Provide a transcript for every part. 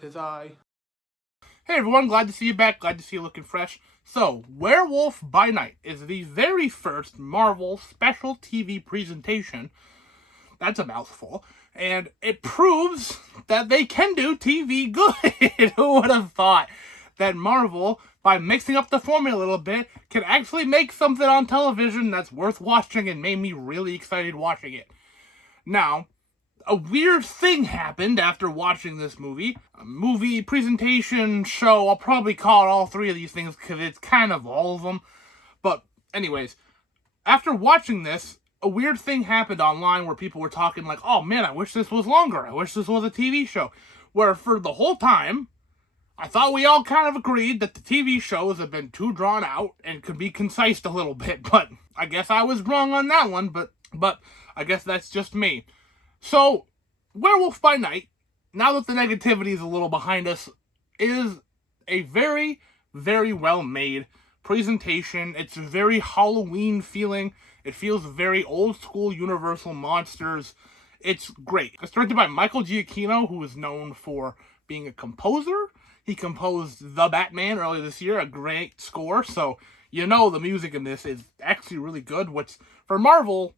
'Tis I. Hey everyone, glad to see you back, glad to see you looking fresh. So, Werewolf by Night is the very first Marvel special TV presentation. That's a mouthful. And it proves that they can do TV good. Who would have thought that Marvel, by mixing up the formula a little bit, can actually make something on television that's worth watching and made me really excited watching it. Now, a weird thing happened after watching this movie. A movie, presentation, show, I'll probably call it all three of these things because it's kind of all of them. But anyways, after watching this, a weird thing happened online where people were talking like, oh man, I wish this was longer. I wish this was a TV show. Where for the whole time, I thought we all kind of agreed that the TV shows have been too drawn out and could be concise a little bit. But I guess I was wrong on that one, but I guess that's just me. So, Werewolf by Night, now that the negativity is a little behind us, is a very, very well-made presentation. It's very Halloween feeling. It feels very old-school Universal Monsters. It's great. It's directed by Michael Giacchino, who is known for being a composer. He composed The Batman earlier this year, a great score. So, you know the music in this is actually really good, which, for Marvel,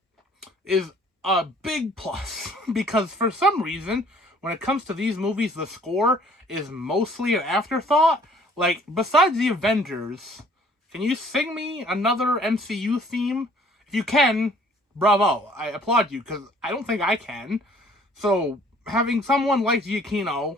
is a big plus, because for some reason, when it comes to these movies, the score is mostly an afterthought. Like, besides the Avengers, can you sing me another MCU theme? If you can, bravo. I applaud you, because I don't think I can. So, having someone like Giacchino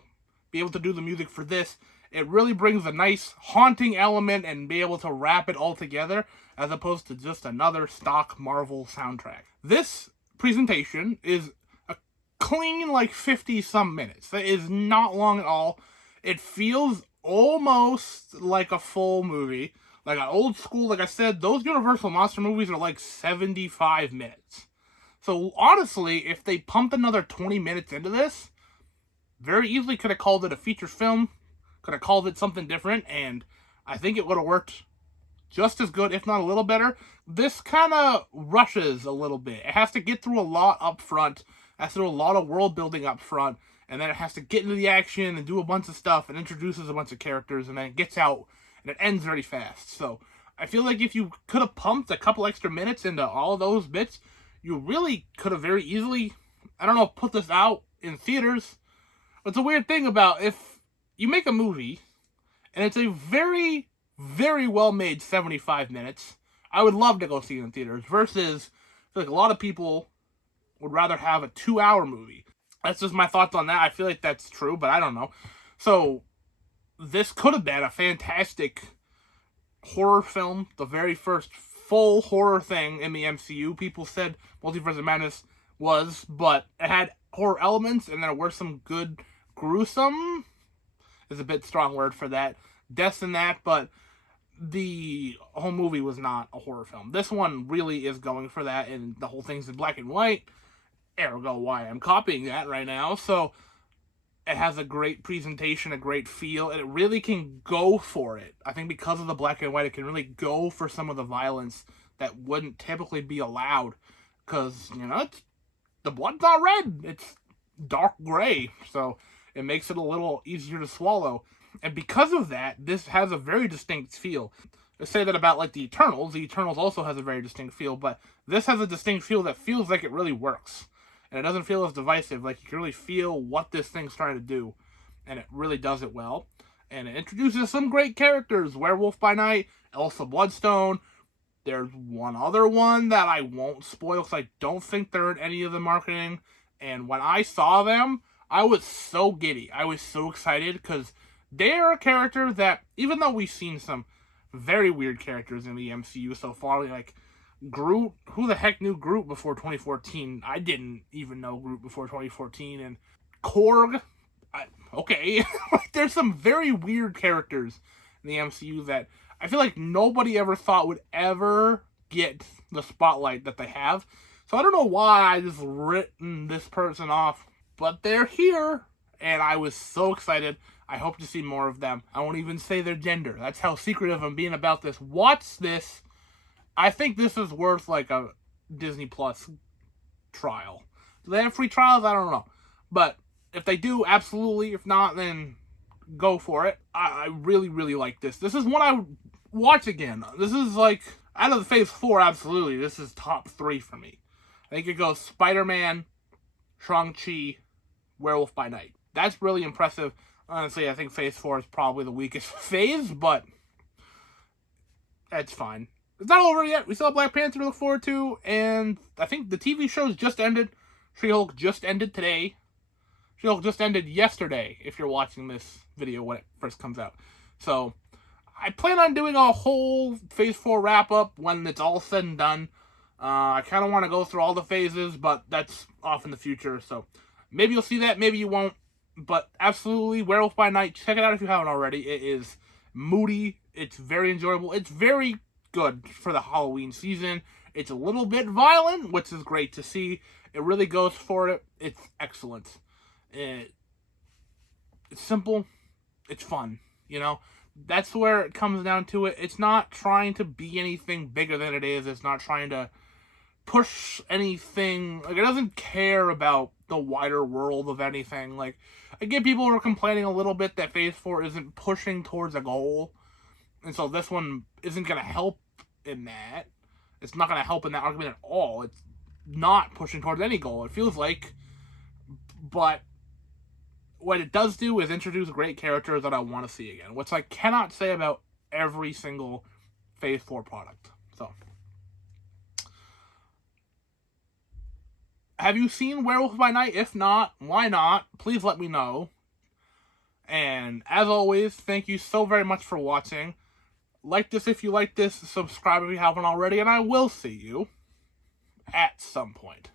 be able to do the music for this, it really brings a nice haunting element and be able to wrap it all together, as opposed to just another stock Marvel soundtrack. This presentation is a clean, like, 50-some minutes. That is not long at all. It feels almost like a full movie. Like an old school, like I said, those Universal Monster movies are like 75 minutes. So, honestly, if they pumped another 20 minutes into this, very easily could have called it a feature film, could have called it something different, and I think it would have worked just as good, if not a little better. This kind of rushes a little bit. It has to get through a lot up front. It has to do a lot of world building up front. And then it has to get into the action and do a bunch of stuff and introduces a bunch of characters. And then it gets out and it ends very fast. So I feel like if you could have pumped a couple extra minutes into all of those bits, you really could have very easily, I don't know, put this out in theaters. It's a weird thing about if you make a movie and it's a very, very well-made 75 minutes, I would love to go see it in theaters, versus, I feel like a lot of people would rather have a 2-hour movie. That's just my thoughts on that. I feel like that's true, but I don't know. So, this could have been a fantastic horror film, the very first full horror thing in the MCU. People said Multiverse of Madness was, but it had horror elements, and there were some good gruesome, is a bit strong word for that, deaths in that, but the whole movie was not a horror film. This one really is going for that, and the whole thing's in black and white, ergo why I'm copying that right now. So it has a great presentation, a great feel, and it really can go for it. I think because of the black and white, it can really go for some of the violence that wouldn't typically be allowed, because, you know, the blood's not red, it's dark gray, so it makes it a little easier to swallow. And because of that, this has a very distinct feel. I say that about, like, the Eternals. The Eternals also has a very distinct feel, but this has a distinct feel that feels like it really works. And it doesn't feel as divisive. Like, you can really feel what this thing's trying to do. And it really does it well. And it introduces some great characters. Werewolf by Night, Elsa Bloodstone. There's one other one that I won't spoil because I don't think they're in any of the marketing. And when I saw them, I was so giddy. I was so excited because they are a character that, even though we've seen some very weird characters in the MCU so far, like Groot, who the heck knew Groot before 2014? I didn't even know Groot before 2014. And Korg, okay. Like, there's some very weird characters in the MCU that I feel like nobody ever thought would ever get the spotlight that they have. So I don't know why I just written this person off, but they're here, and I was so excited. I hope to see more of them. I won't even say their gender. That's how secretive I'm being about this. Watch this. I think this is worth, like, a Disney Plus trial. Do they have free trials? I don't know. But if they do, absolutely. If not, then go for it. I really, really like this. This is one I would watch again. This is like, out of the Phase 4, absolutely, this is top 3 for me. I think it goes Spider-Man, Shang-Chi, Werewolf by Night. That's really impressive. Honestly, I think Phase 4 is probably the weakest phase, but that's fine. It's not over yet. We still have Black Panther to look forward to, and I think the TV shows just ended. She-Hulk just ended today. She-Hulk just ended yesterday, if you're watching this video when it first comes out. So, I plan on doing a whole Phase 4 wrap-up when it's all said and done. I kind of want to go through all the phases, but that's off in the future, so maybe you'll see that, maybe you won't. But absolutely, Werewolf by Night, check it out if you haven't already. It is moody, it's very enjoyable, it's very good for the Halloween season. It's a little bit violent, which is great to see. It really goes for it. It's excellent. It's simple. It's fun, you know? That's where it comes down to it. It's not trying to be anything bigger than it is. It's not trying to push anything. Like, it doesn't care about the wider world of anything. Like, I get people who are complaining a little bit that Phase 4 isn't pushing towards a goal. And so this one isn't going to help in that. It's not going to help in that argument at all. It's not pushing towards any goal, it feels like. But what it does do is introduce great characters that I want to see again, which I cannot say about every single Phase 4 product. So, have you seen Werewolf by Night? If not, why not? Please let me know. And as always, thank you so very much for watching. Like this if you like this, subscribe if you haven't already, and I will see you at some point.